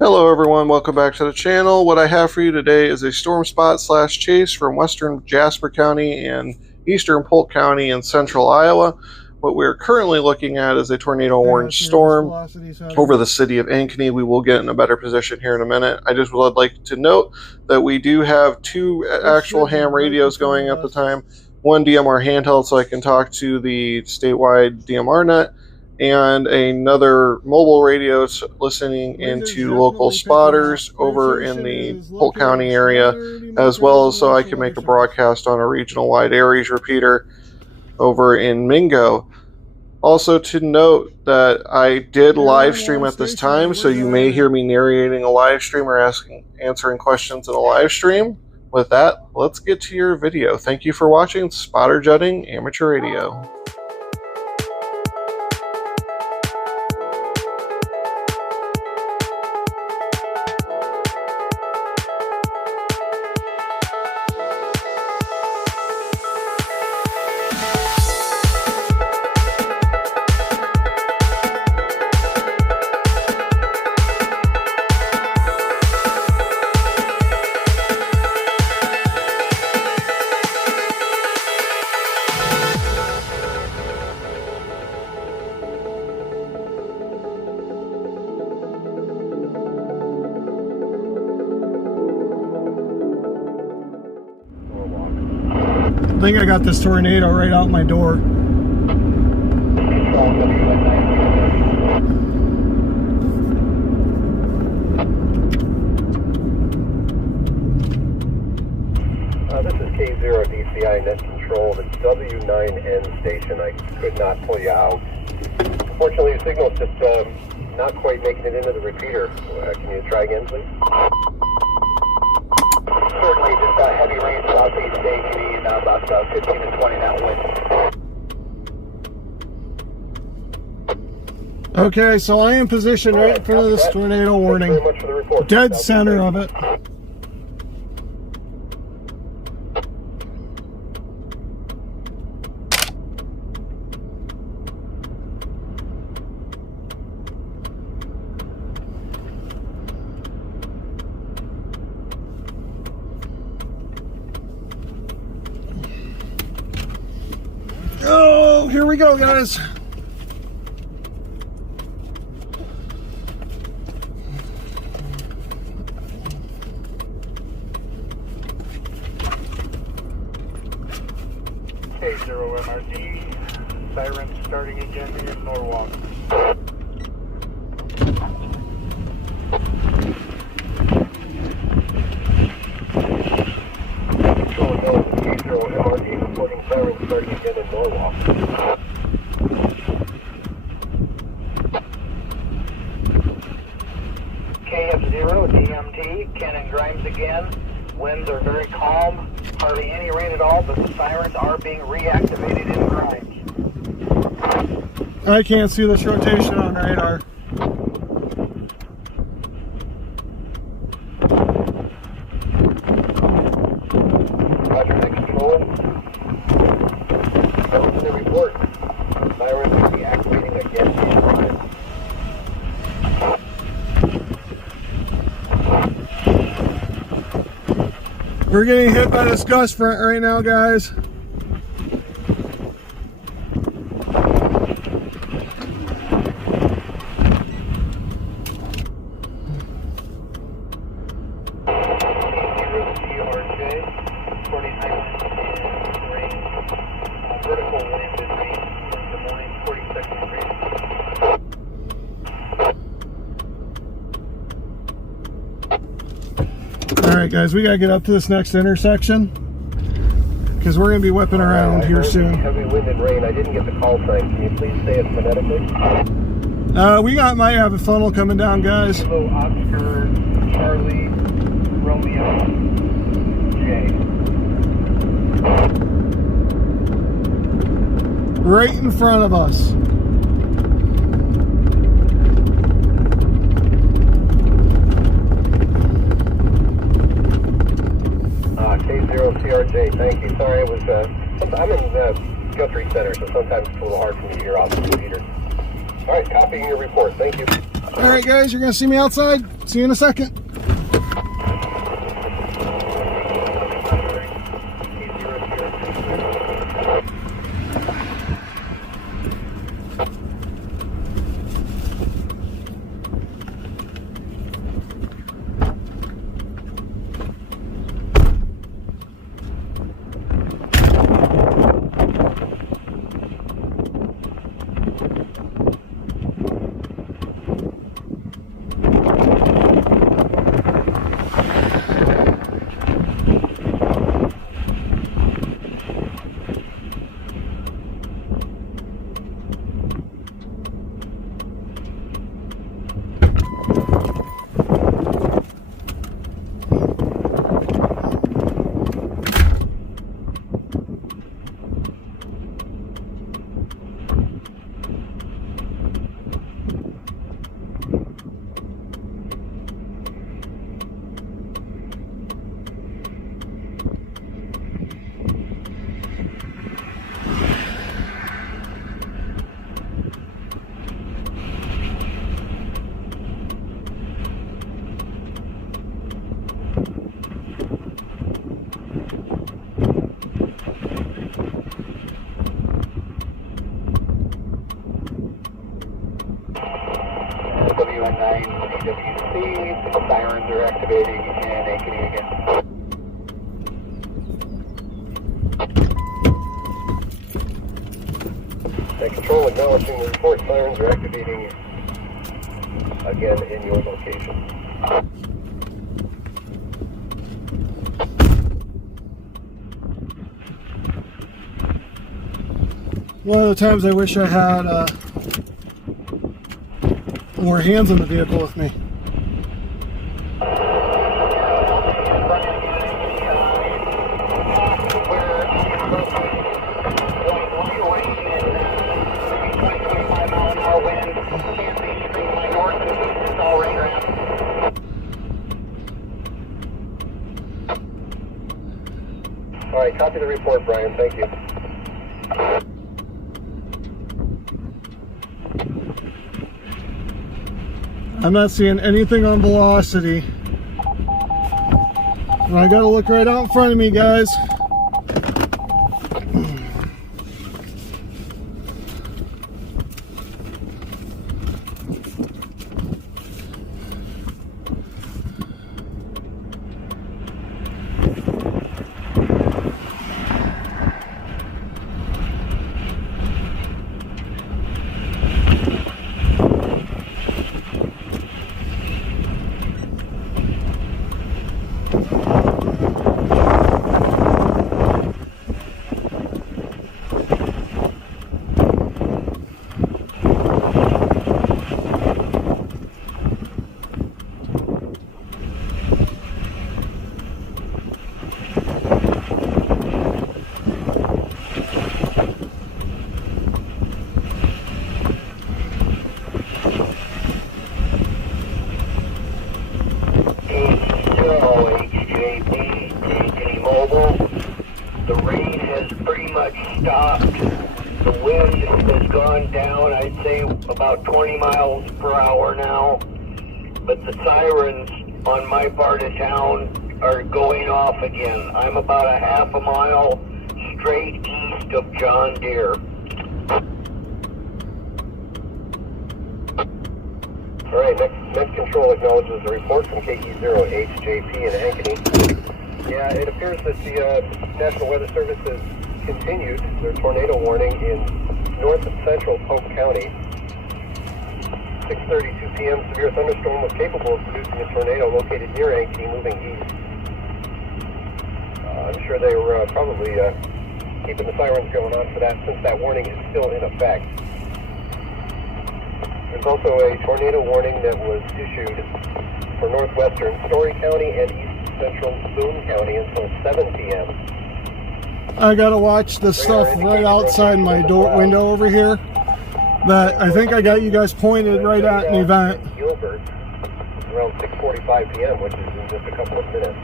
Hello everyone, welcome back to the channel. What I have for you today is a storm spot / chase from western Jasper County and eastern Polk County in central Iowa. What we're currently looking at is a tornado warned storm over the city of Ankeny. We will get in a better position here in a minute. I just would like to note that we do have two actual ham radios going at the time. One DMR handheld so I can talk to the statewide DMR net, and another mobile radio listening into local spotters over in the Polk County area, as well as so I can make a broadcast on a regional wide Aries repeater over in Mingo. Also to note that I did live stream at this time, so you may hear me narrating a live stream or answering questions in a live stream. With that, let's get to your video. Thank you for watching Spotter Jutting Amateur Radio. I think I got this tornado right out my door. This is K0 DCI Net Control, the W9N station. I could not pull you out. Unfortunately, the signal's just not quite making it into the repeater. Can you try again, please? Certainly, just heavy rain southeast AG, now about 15 to 20 knot wind. Okay, so I am positioned right in front of this tornado warning. Dead center of it. Oh, here we go, guys. K0 MRD, siren starting again in Norwalk. K0 MRD reporting siren starting again in Norwalk. KF0 DMT, Cannon Grimes again. Winds are very calm, hardly any rain at all, but the sirens are being reactivated in Grimes. I can't see this rotation on radar. Roger, net control. That was the report. Sirens are reactivating again in Grimes. We're getting hit by this gust front right now, guys. Vertical wind and rain in the morning, 46 degrees. Alright guys, we gotta get up to this next intersection because we're gonna be whipping around here soon. Heavy wind and rain. I didn't get the call sign. Can you please say it phonetically? Might have a funnel coming down, guys. Hello, Oscar, Charlie, Romeo, J. Right in front of us. K0 CRJ, thank you. Sorry, it was, I'm in Guthrie Center, so sometimes it's a little hard for me to hear off the computer. All right, copying your report. Thank you. All right, guys, you're going to see me outside. See you in a second. Sirens are activating and ankeny again. And control acknowledging the report. Sirens are activating again in your location. One of the times I wish I had more hands in the vehicle with me. All right, copy the report, Brian. Thank you. I'm not seeing anything on velocity. And I gotta look right out in front of me, guys. The rain has pretty much stopped. The wind has gone down, I'd say about 20 miles per hour now. But the sirens on my part of town are going off again. I'm about a half a mile straight east of John Deere. All right, next control acknowledges a report from KE0HJP in Ankeny. Yeah, it appears that the National Weather Service has continued their tornado warning in north and central Polk County. 6:32 p.m. severe thunderstorm was capable of producing a tornado located near Ankeny, moving east. I'm sure they were probably keeping the sirens going on for that, since that warning is still in effect. There's also a tornado warning that was issued for northwestern Story County and east central Boone County until 7 p.m. I gotta watch the stuff right outside my door window over here that I think I got you guys pointed right at an event. Gilbert around 6:45 p.m., which is in just a couple of minutes.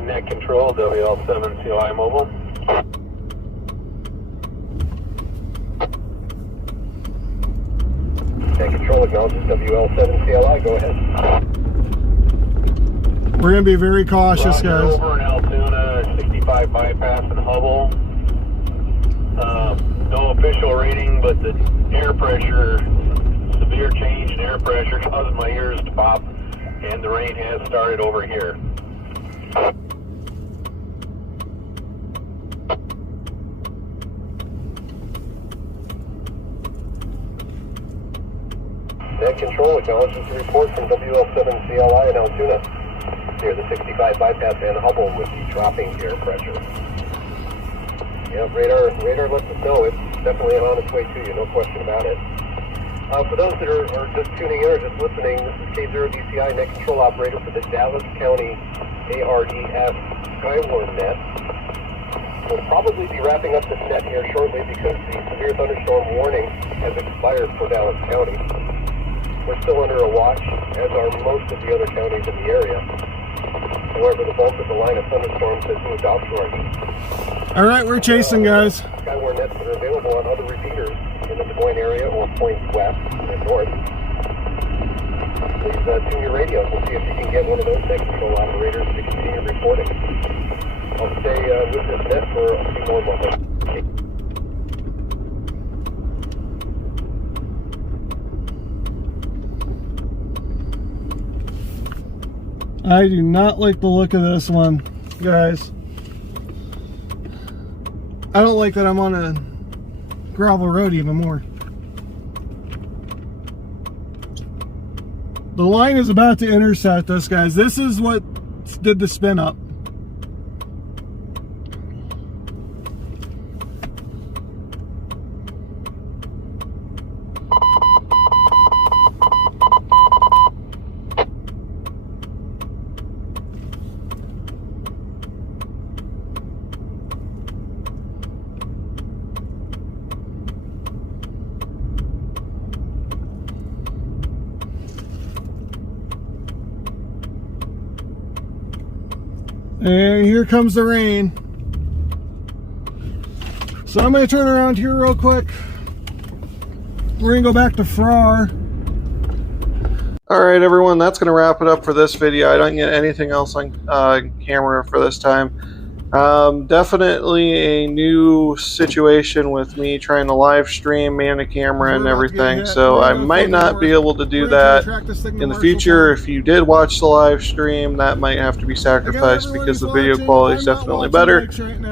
Net control, WL7 COI mobile. Net control acknowledges WL7CLI. Go ahead. We're going to be very cautious, guys. Over in Altoona, 65 bypass and Hubble. No official rating, but the air pressure, severe change in air pressure caused my ears to pop, and the rain has started over here. Net control acknowledges the report from WL7CLI in Altoona. Near the 65 bypass and Hubble with the dropping air pressure. Yeah, radar lets us know it's definitely on its way to you, no question about it. For those that are just tuning in or just listening, this is K0DCI net control operator for the Dallas County ARDS Skywarn net. We'll probably be wrapping up this net here shortly because the severe thunderstorm warning has expired for Dallas County. We're still under a watch, as are most of the other counties in the area. However, the bulk of the line of thunderstorms has moved offshore. All right, we're chasing, guys. Skywarn nets that are available on other repeaters in the Des Moines area or points west and north. Please tune your radios. We'll see if you can get one of those net control operators to continue reporting. I'll stay with this net for a few more moments. I do not like the look of this one, guys. I don't like that I'm on a gravel road even more. The line is about to intercept us, guys. This is what did the spin up. And here comes the rain. So I'm going to turn around here real quick. We're going to go back to Farrar. Alright everyone, that's going to wrap it up for this video. I don't get anything else on camera for this time. Definitely a new situation with me trying to live stream, man a camera and everything, so I might not be able to do that in the future. If you did watch the live stream, that might have to be sacrificed because the video quality is definitely better.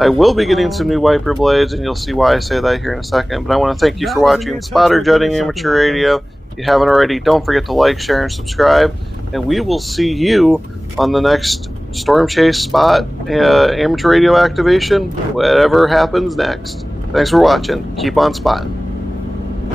I will be getting some new wiper blades, and you'll see why I say that here in a second, but I want to thank you for watching Spotter Jetting Amateur Radio. If you haven't already, don't forget to like, share, and subscribe, and we will see you on the next Storm Chase spot, amateur radio activation, whatever happens next. Thanks for watching. Keep on spotting.